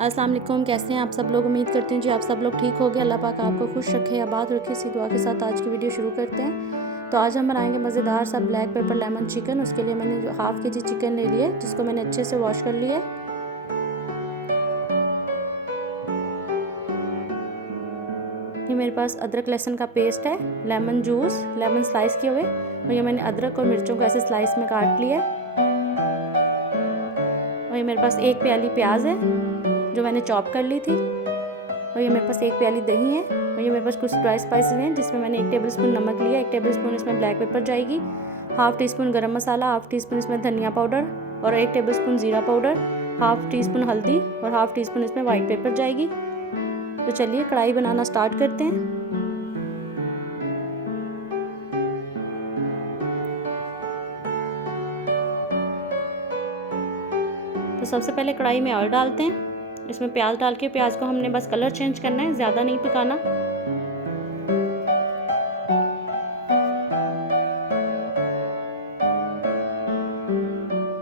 अस्सलाम वालेकुम, कैसे हैं आप सब लोग। उम्मीद करती हूँ जी आप सब लोग ठीक हो गए। अल्लाह पाक आपको खुश रखे, आबाद रखे। इसी दुआ के साथ आज की वीडियो शुरू करते हैं। तो आज हम बनाएंगे मज़ेदार सा ब्लैक पेपर लेमन चिकन। उसके लिए मैंने हाफ़ के जी चिकन ले लिया, जिसको मैंने अच्छे से वॉश कर लिया। ये मेरे पास अदरक लहसुन का पेस्ट है, लेमन जूस, लेमन स्लाइस किए हुए, और ये मैंने अदरक और मिर्चों को ऐसे स्लाइस में काट लिया। और ये मेरे पास एक प्याली प्याज है जो मैंने चॉप कर ली थी। और ये मेरे पास एक प्याली दही है। और ये मेरे पास कुछ ड्राई स्पाइसेस हैं, जिसमें मैंने 1 टेबलस्पून नमक लिया, 1 टेबलस्पून इसमें ब्लैक पेपर जाएगी, हाफ़ टी स्पून गरम मसाला, हाफ़ टी स्पून इसमें धनिया पाउडर, और 1 टेबलस्पून ज़ीरा पाउडर, हाफ़ टी स्पून हल्दी, और हाफ़ टी स्पून इसमें वाइट पेपर जाएगी। तो चलिए कढ़ाई बनाना स्टार्ट करते हैं। तो सबसे पहले कढ़ाई में ऑयल डालते हैं। इसमें प्याज डाल के प्याज को हमने बस कलर चेंज करना है, ज़्यादा नहीं पकाना।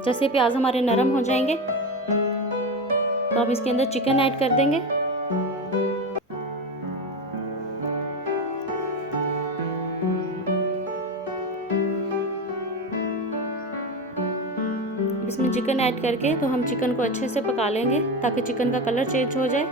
जैसे प्याज हमारे नरम हो जाएंगे तो अब इसके अंदर चिकन ऐड कर देंगे। इसमें चिकन ऐड करके तो हम चिकन को अच्छे से पका लेंगे ताकि चिकन का कलर चेंज हो जाए।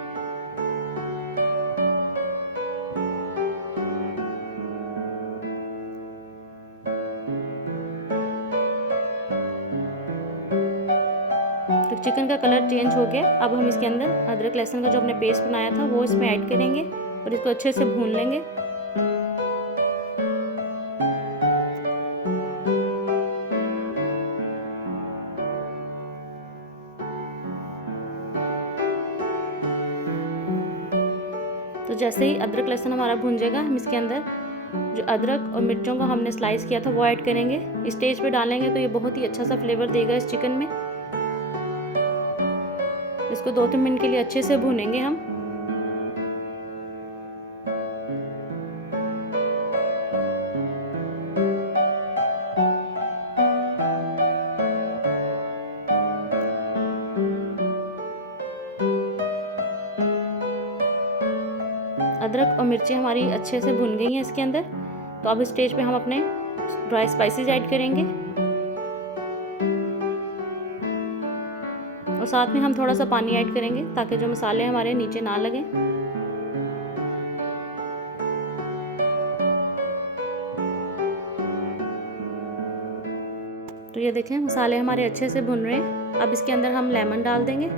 तो चिकन का कलर चेंज हो गया। अब हम इसके अंदर अदरक लहसुन का जो हमने पेस्ट बनाया था वो इसमें ऐड करेंगे और इसको अच्छे से भून लेंगे। तो जैसे ही अदरक लहसुन हमारा भून जाएगा, हम इसके अंदर जो अदरक और मिर्चों को हमने स्लाइस किया था वो ऐड करेंगे। इस स्टेज पे डालेंगे तो ये बहुत ही अच्छा सा फ्लेवर देगा इस चिकन में। इसको 2-3 मिनट के लिए अच्छे से भूनेंगे हम। अदरक और मिर्ची हमारी अच्छे से भुन गई हैं इसके अंदर। तो अब इस स्टेज पे हम अपने ड्राई स्पाइसेस ऐड करेंगे और साथ में हम थोड़ा सा पानी ऐड करेंगे ताकि जो मसाले हमारे नीचे ना लगें। तो ये देखें मसाले हमारे अच्छे से भुन रहे हैं। अब इसके अंदर हम लेमन डाल देंगे।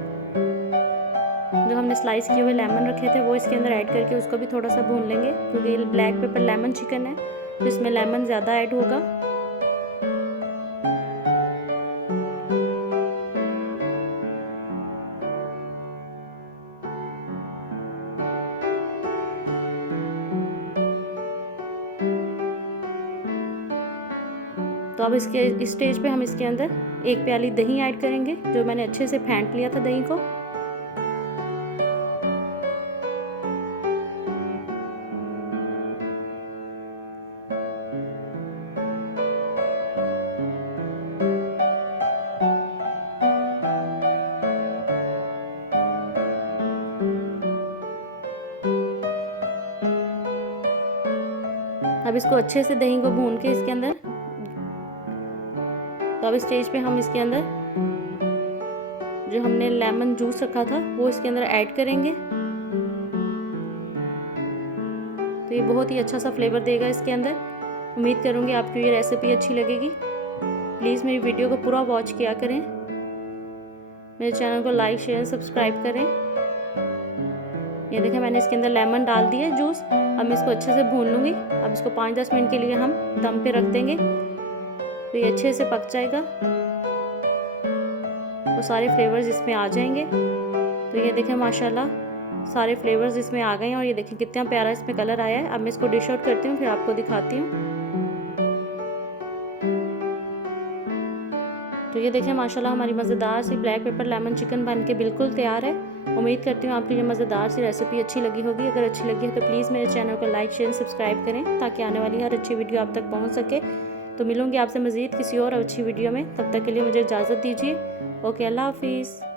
जो हमने स्लाइस किए हुए लेमन रखे थे वो इसके अंदर ऐड करके उसको भी थोड़ा सा भून लेंगे, क्योंकि ये ब्लैक पेपर लेमन चिकन है तो इसमें लेमन ज़्यादा ऐड होगा। तो अब इसके इस स्टेज पे हम इसके अंदर 1 प्याली दही ऐड करेंगे, जो मैंने अच्छे से फेंट लिया था दही को। अब इसको अच्छे से दही को भून के इसके अंदर, तो अब इस स्टेज पे हम इसके अंदर जो हमने लेमन जूस रखा था वो इसके अंदर ऐड करेंगे। तो ये बहुत ही अच्छा सा फ्लेवर देगा इसके अंदर। उम्मीद करूँगी आपको ये रेसिपी अच्छी लगेगी। प्लीज़ मेरी वीडियो को पूरा वॉच किया करें। मेरे चैनल को लाइक शेयर सब्सक्राइब करें। ये देखें मैंने इसके अंदर लेमन डाल दिया जूस। अब मैं इसको अच्छे से भून लूँगी। अब इसको 5-10 मिनट के लिए हम दम पे रख देंगे तो ये अच्छे से पक जाएगा, तो सारे फ्लेवर्स इसमें आ जाएंगे। तो ये देखें माशाल्लाह सारे फ्लेवर्स इसमें आ गए हैं और ये देखें कितना प्यारा इसमें कलर आया है। अब मैं इसको डिश आउट करती हूँ, फिर आपको दिखाती हूँ। तो ये देखें माशाल्लाह हमारी मज़ेदार सी ब्लैक पेपर लेमन चिकन बन के बिल्कुल तैयार है। उम्मीद करती हूँ आपको ये मज़ेदार सी रेसिपी अच्छी लगी होगी। अगर अच्छी लगी है तो प्लीज़ मेरे चैनल को लाइक शेयर सब्सक्राइब करें ताकि आने वाली हर अच्छी वीडियो आप तक पहुँच सके। तो मिलूँगी आपसे मज़ीद किसी और अच्छी वीडियो में। तब तक के लिए मुझे इजाज़त दीजिए। ओके, अल्लाह हाफिज़।